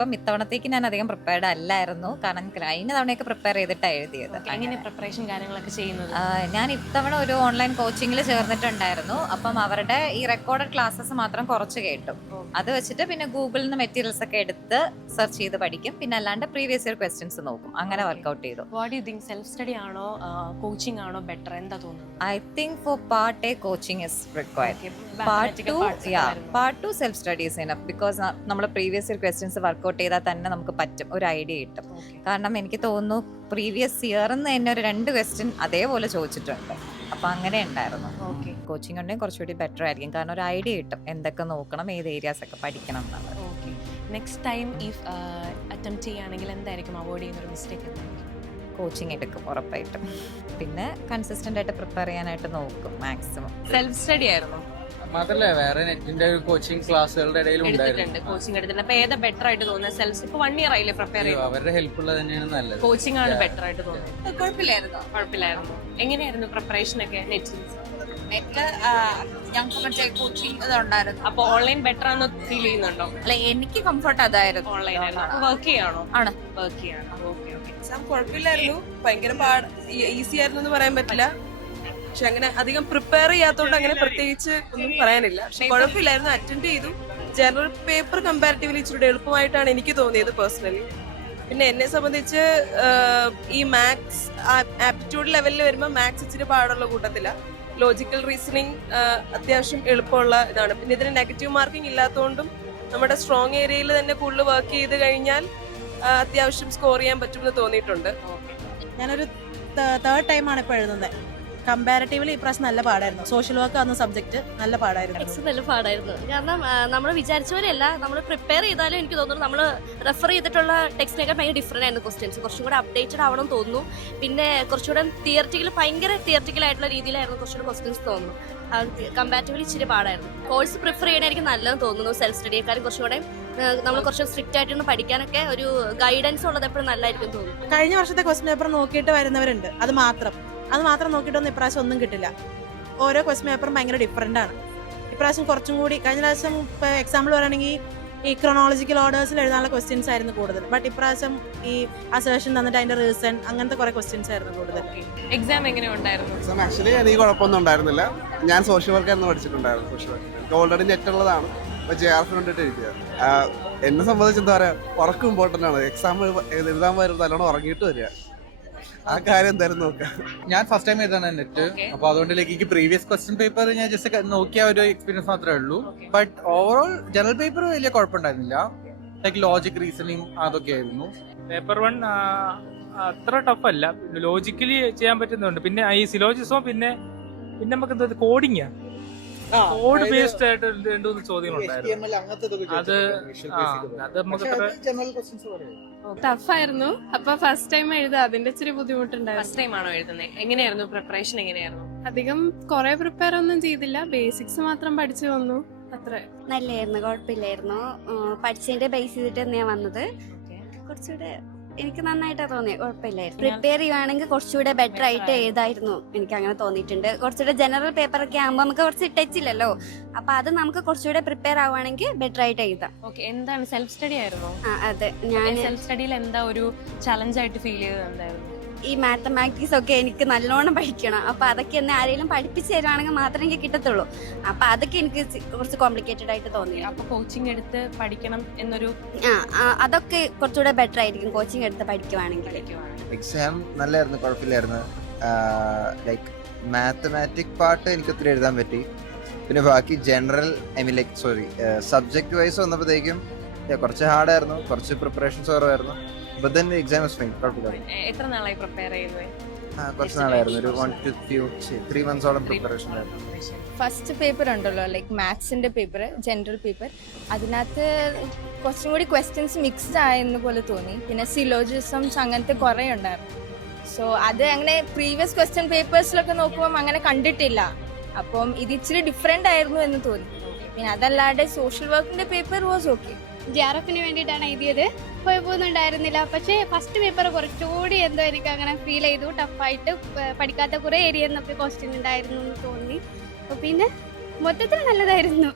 ഇപ്പം ഇത്തവണത്തേക്ക് ഞാൻ അധികം പ്രിപ്പയർഡ് അല്ലായിരുന്നു, കാരണം കഴിഞ്ഞ തവണയൊക്കെ പ്രിപ്പയർ ചെയ്തിട്ടാണ് എഴുതിയത്. എങ്ങനെ പ്രിപ്പറേഷൻ കാര്യങ്ങളൊക്കെ ചെയ്യുന്നത്? ഞാൻ ഇത്തവണ ഒരു ഓൺലൈൻ കോച്ചിങ്ങിൽ ചേർന്നിട്ടുണ്ടായിരുന്നു. അപ്പം അവരുടെ ഈ റെക്കോർഡഡ് ക്ലാസ്സസ് മാത്രം കുറച്ച് കേട്ടു. അത് വെച്ചിട്ട് പിന്നെ ഗൂഗിളിൽ നിന്ന് മെറ്റീരിയൽസ് ഒക്കെ എടുത്ത് സെർച്ച് ചെയ്ത് പഠിക്കും, പിന്നെ അല്ലാണ്ട് പ്രീവിയസ് ഇയർ ക്വസ്റ്റ്യൻസ് നോക്കും. അങ്ങനെ വർക്ക്ഔട്ട് ചെയ്തു. What you think, self study ആണോ കോച്ചിങ് ആണോ ബെറ്റർ, എന്താ തോന്നുന്നത്? I think for part A coaching is required. Part two self study is enough, because നമ്മൾ പ്രീവിയസ് ഇയർ ക്വസ്റ്റ്യൻസ് വർക്ക്ഔട്ട് ചെയ്താൽ തന്നെ നമുക്ക് പറ്റും, ഒരു ഐഡിയ കിട്ടും. കാരണം എനിക്ക് തോന്നുന്നു പ്രീവിയസ് ഇയറിൽ നിന്ന് തന്നെ ഒരു 2 ക്വസ്റ്റ്യൻ അതേപോലെ ചോദിച്ചിട്ടുണ്ട്. അപ്പൊ അങ്ങനെ ഉണ്ടായിരുന്നു. കോച്ചിങ് ഉണ്ടെങ്കിൽ കുറച്ചുകൂടി ബെറ്റർ ആയിരിക്കും, കാരണം ഒരു ഐഡിയ കിട്ടും എന്തൊക്കെ നോക്കണം, ഏത് ഏരിയാസ് ഒക്കെ പഠിക്കണം എന്നുള്ളത്. നെക്സ്റ്റ് ടൈം ഇഫ് അറ്റംപ്റ്റ് ചെയ്യുകയാണെങ്കിൽ എന്തായിരിക്കും അവോയ്ഡ് ചെയ്യുന്ന ഒരു മിസ്റ്റേക്ക് എന്തായിരിക്കും? കോച്ചിങ് എടുക്കും ഉറപ്പായിട്ടും. പിന്നെ കൺസിസ്റ്റന്റ് ആയിട്ട് പ്രിപ്പയർ ചെയ്യാനായിട്ട് നോക്കും മാക്സിമം. സെൽഫ് സ്റ്റഡി ആയിരുന്നു മാത്രല്ല വേറെ നെറ്റിന്റെ കോച്ചിങ് ക്ലാസ്സുകളുടെ ഇടയിലും കോച്ചിങ് എടുത്തിട്ടുണ്ട്. അപ്പൊ ഏതാ ബെറ്റർ ആയിട്ട് തോന്നുന്നത്? സെൽഫ് ഇപ്പൊ 1 ഇയർ ആയില്ലേ പ്രിപ്പയർ ചെയ്യുന്നത്, അവരുടെ ഹെൽപ്പ് ഉള്ളത് തന്നെയാണ് നല്ലത്. കോച്ചിങ് ആണ് ബെറ്റർ ആയിട്ട് തോന്നുന്നത്? കുഴപ്പമില്ലായിരുന്നു. എങ്ങനെയായിരുന്നു പ്രിപ്പറേഷൻ ഒക്കെ നെറ്റിൽ? ഞങ്ങൾക്ക് മറ്റേ കോച്ചിങ് ഇതുണ്ടായിരുന്നു. അപ്പൊ ഓൺലൈൻ ബെറ്റർ ആണെന്ന് ഫീൽ ചെയ്യുന്നുണ്ടോ? അല്ല, എനിക്ക് കംഫർട്ട് അതായിരുന്നു. ഓൺലൈൻ വർക്ക് ചെയ്യാണോ? ആണ്, വർക്ക് ചെയ്യണം. Okay okay. എക്സാം കുഴപ്പമില്ലായിരുന്നു, ഭയങ്കര ഈസി ആയിരുന്നു എന്ന് പറയാൻ പറ്റില്ല. പക്ഷെ അങ്ങനെ അധികം പ്രിപ്പയർ ചെയ്യാത്തോണ്ട് അങ്ങനെ പ്രത്യേകിച്ച് ഒന്നും പറയാനില്ല. പക്ഷെ കുഴപ്പമില്ലായിരുന്നു, അറ്റൻഡ് ചെയ്തു. ജനറൽ പേപ്പർ കമ്പാരിറ്റീവ്ലി ഇച്ചിരി എളുപ്പമായിട്ടാണ് എനിക്ക് തോന്നിയത് പേഴ്സണലി. പിന്നെ എന്നെ സംബന്ധിച്ച് ഈ മാത്സ് ആപ്റ്റിറ്റ്യൂഡ് ലെവലിൽ വരുമ്പോൾ മാത്സ് ഇച്ചിരി പാടുള്ള കൂട്ടത്തില്ല. ലോജിക്കൽ റീസണിങ് അത്യാവശ്യം എളുപ്പമുള്ള ഇതാണ്. പിന്നെ ഇതിന് നെഗറ്റീവ് മാർക്കിംഗ് ഇല്ലാത്തതുകൊണ്ടും നമ്മുടെ സ്ട്രോങ് ഏരിയയിൽ തന്നെ കൂടുതൽ വർക്ക് ചെയ്ത് കഴിഞ്ഞാൽ അത്യാവശ്യം സ്കോർ ചെയ്യാൻ പറ്റുമെന്ന് തോന്നിയിട്ടുണ്ട്. ഞാനൊരു 3rd ടൈമാണ് ഇപ്പോൾ എഴുതുന്നത്. കമ്പാരിറ്റീവ്ലി ഇപ്രാവശ്യം നല്ല പാടായിരുന്നു. സോഷ്യൽ വർക്ക് ആവുന്ന സബ്ജക്ട് നല്ല പാടായിരുന്നു. നല്ല പാടായിരുന്നു, കാരണം നമ്മൾ വിചാരിച്ച പോലെയല്ല. നമ്മൾ പ്രിപ്പയർ ചെയ്താലും എനിക്ക് തോന്നുന്നു നമ്മൾ റെഫർ ചെയ്തിട്ടുള്ള ടെക്സ്റ്റിനേക്കാൾ ഭയങ്കര ഡിഫറെൻ്റ് ആയിരുന്നു ക്വസ്റ്റ്യൻസ്. കുറച്ചും കൂടെ അപ്ഡേറ്റഡ് ആവണം തോന്നുന്നു. പിന്നെ കുറച്ചുകൂടെ ഭയങ്കര തിയററ്റിക്കൽ ആയിട്ടുള്ള രീതിയിലായിരുന്നു കുറച്ചുകൂടെ ക്വസ്റ്റ്യൻസ് തോന്നുന്നു. കമ്പാരിറ്റീവ്ലി ഇച്ചിരി പാടായിരുന്നു. കോഴ്സ് പ്രിഫർ ചെയ്യണ എനിക്ക് നല്ലതെന്ന് തോന്നുന്നു. സെൽഫ് സ്റ്റഡിയെക്കാളും കുറച്ചുകൂടെ നമ്മൾ കുറച്ച് സ്ട്രിക്റ്റ് ആയിട്ടൊന്ന് പഠിക്കാനൊക്കെ ഒരു ഗൈഡൻസ് ഉള്ളത് എപ്പോഴും നല്ലതായിരിക്കും തോന്നുന്നു. കഴിഞ്ഞ വർഷത്തെ ക്വസ്റ്റ്യൻ പേപ്പർ നോക്കിയിട്ട് വരുന്നവരുണ്ട്, അത് മാത്രം നോക്കിയിട്ടൊന്നും ഇപ്രാവശ്യം ഒന്നും കിട്ടില്ല. ഓരോ ക്വസ്റ്റ്യൻ പേപ്പറും ഭയങ്കര ഡിഫറെൻ്റ് ആണ്. ഇപ്രാവശ്യം കുറച്ചും കൂടി, കഴിഞ്ഞ പ്രാവശ്യം ഇപ്പോൾ എക്സാമ്പിൾ പറയുകയാണെങ്കിൽ ഈ ക്രോണോളജിക്കൽ ഓർഡേഴ്സിൽ എഴുതാനുള്ള ക്വസ്റ്റ്യൻസ് ആയിരുന്നു കൂടുതൽ. ബട്ട് ഇപ്രാവശ്യം ഈ അസേഷൻ തന്നിട്ട് അതിന്റെ റീസൺ അങ്ങനത്തെ കുറെ ക്വസ്റ്റ്യൻസ് ആയിരുന്നു കൂടുതൽ. എക്സാം എങ്ങനെ ഉണ്ടായിരുന്നു? എക്സാം ആക്ച്വലി എനിക്ക് കുഴപ്പമൊന്നും ഉണ്ടായിരുന്നില്ല. ഞാൻ സോഷ്യൽ വർക്കായിരുന്നു പഠിച്ചിട്ടുണ്ടായിരുന്നു. സോഷ്യൽ വർക്ക് എനിക്ക് ഓൾറെഡി നെറ്റ് ഉള്ളതാണ്. അപ്പോൾ JRF കണ്ടിട്ട് എഴുതിയ എന്നെ സംബന്ധിച്ച് എന്താ പറയുക, ഉറക്കം ഇമ്പോർട്ടൻ്റ് ആണ്. എക്സാം എഴുതാൻ വരുന്നത് നല്ലോണം ഉറങ്ങിയിട്ട് വരിക, ആ കാര്യം എന്തായാലും നോക്കാം. ഞാൻ ഫസ്റ്റ് ടൈം എഴുതാണ് നെറ്റ്, അപ്പൊ അതുകൊണ്ട് എനിക്ക് പ്രീവിയസ് ക്വസ്റ്റ്യൻ പേപ്പർ ഞാൻ ജസ്റ്റ് നോക്കിയ ഒരു എക്സ്പീരിയൻസ് മാത്രമേ ഉള്ളൂ. ബട്ട് ഓവറോൾ ജനറൽ പേപ്പർ വലിയ കുഴപ്പമുണ്ടായിരുന്നില്ല. ലൈക്ക് ലോജിക് റീസണിങ് അതൊക്കെ ആയിരുന്നു. പേപ്പർ 1 അത്ര ടഫ് അല്ല, ലോജിക്കലി ചെയ്യാൻ പറ്റുന്നുണ്ട്. പിന്നെ ഈ സിലോജിസവും പിന്നെ നമുക്ക് എന്താ കോഡിങ്, കോഡ് ബേസ്ഡ് ആയിട്ട് 2-3 ചോദ്യങ്ങളുണ്ടായിരുന്നു. അത് ടഫായിരുന്നു. അപ്പൊ ഫസ്റ്റ് ടൈം എഴുതാ, അതിന്റെ ഇച്ചിരി ബുദ്ധിമുട്ടുണ്ടായിരുന്നു. ഫസ്റ്റ് ടൈം ആണോ എഴുതുന്നത്? എങ്ങനെയായിരുന്നു പ്രിപ്പറേഷൻ? എങ്ങനെയായിരുന്നു? അധികം കുറെ പ്രിപ്പയർ ഒന്നും ചെയ്തില്ല, ബേസിക്സ് മാത്രം പഠിച്ചു വന്നു, അത്ര. നല്ലായിരുന്നു, കുഴപ്പമില്ലായിരുന്നു. പഠിച്ചതിന്റെ ബേസ് ചെയ്തിട്ട് തന്നെയാ വന്നത്. കുറച്ചുകൂടെ എനിക്ക് നന്നായിട്ടാ തോന്നി, കുഴപ്പമില്ലായിരുന്നു. പ്രിപ്പയർ ചെയ്യുവാണെങ്കിൽ കുറച്ചുകൂടെ ബെറ്റർ ആയിട്ട് എഴുതായിരുന്നു, എനിക്ക് അങ്ങനെ തോന്നിയിട്ടുണ്ട്. കുറച്ചുകൂടെ ജനറൽ പേപ്പർ ഒക്കെ ആകുമ്പോൾ നമുക്ക് കുറച്ച് ടച്ച് ഇല്ലല്ലോ, അപ്പൊ അത് നമുക്ക് കുറച്ചുകൂടെ പ്രിപ്പയർ ആവുകയാണെങ്കിൽ ബെറ്റർ ആയിട്ട് എഴുതാം. എന്താണ് സെൽഫ് സ്റ്റഡി ആയിരുന്നോ? അതെ, ഞാൻ സെൽഫ് സ്റ്റഡിയിൽ എന്താ ഒരു ചലഞ്ച് ആയിട്ട് ഫീൽ ചെയ്തത് എന്തായിരുന്നു? ഈ മാത്തമാറ്റിക്സ് ഒക്കെ എനിക്ക് നല്ലോണം പഠിക്കണം. അപ്പൊ അതൊക്കെ എന്നെ ആരെങ്കിലും പഠിപ്പിച്ചു തരുവാണെങ്കിൽ മാത്രമേ എനിക്ക് കിട്ടത്തുള്ളൂ. അപ്പൊ അതൊക്കെ എനിക്ക് കുറച്ച് കോംപ്ലിക്കേറ്റഡ് ആയിട്ട് തോന്നി. അപ്പൊ കോച്ചിങ് എടുത്ത് പഠിക്കണം എന്നൊരു അതൊക്കെ കുറച്ചുകൂടെ ബെറ്റർ ആയിരിക്കും കോച്ചിങ് എടുത്ത് പഠിക്കുവാണെങ്കിൽ. എക്സാം നല്ലായിരുന്നു, കുഴപ്പമില്ലായിരുന്നു. ലൈക്ക് മാത്തമാറ്റിക് പാർട്ട് എനിക്ക് ഒത്തിരി എഴുതാൻ പറ്റി. പിന്നെ ബാക്കി ജനറൽ സബ്ജക്ട് വൈസ് വന്നപ്പോഴത്തേക്കും കുറച്ച് ഹാർഡായിരുന്നു, കുറച്ച് പ്രിപ്പറേഷൻസ് കുറവായിരുന്നു. But then the exam was fine. എത്ര നാളായി പ്രിപ്പയർ ചെയ്യുന്നത്? കുറച്ച് നാളായിരുന്നു, ഒരു 3 months പ്രിപ്പറേഷൻ ആയിരുന്നു. ഫസ്റ്റ് പേപ്പർ ഉണ്ടല്ലോ, ലൈക്ക് മാത്സിന്റെ പേപ്പർ, ജനറൽ പേപ്പർ, അതിനകത്ത് കുറച്ചും കൂടി ക്വസ്റ്റ്യൻസ് മിക്സ്ഡ് ആയെന്ന് പോലെ തോന്നി. പിന്നെ സിലോജിസംസ് അങ്ങനത്തെ കുറേ ഉണ്ടായിരുന്നു. സോ അത് അങ്ങനെ പ്രീവിയസ് ക്വസ്റ്റ്യൻ പേപ്പേഴ്സിലൊക്കെ നോക്കുമ്പോൾ അങ്ങനെ കണ്ടിട്ടില്ല. അപ്പം ഇത് ഇച്ചിരി ഡിഫറെന്റ് ആയിരുന്നു എന്ന് തോന്നി. പിന്നെ അതല്ലാതെ സോഷ്യൽ വർക്കിന്റെ പേപ്പർ വാസ് ഓക്കെ. JRF വേണ്ടിയിട്ടാണ് എഴുതിയത്, കുഴപ്പമൊന്നും ഉണ്ടായിരുന്നില്ല. പക്ഷേ ഫസ്റ്റ് പേപ്പർ കുറച്ചുകൂടി എന്തോ എനിക്ക് അങ്ങനെ ഫീൽ ചെയ്തു, ടഫായിട്ട് പഠിക്കാത്ത കുറേ ഏരിയ ക്വസ്റ്റ്യൻ ഉണ്ടായിരുന്നു എന്ന് തോന്നി. പിന്നെ മൊത്തത്തിൽ നല്ലതായിരുന്നു.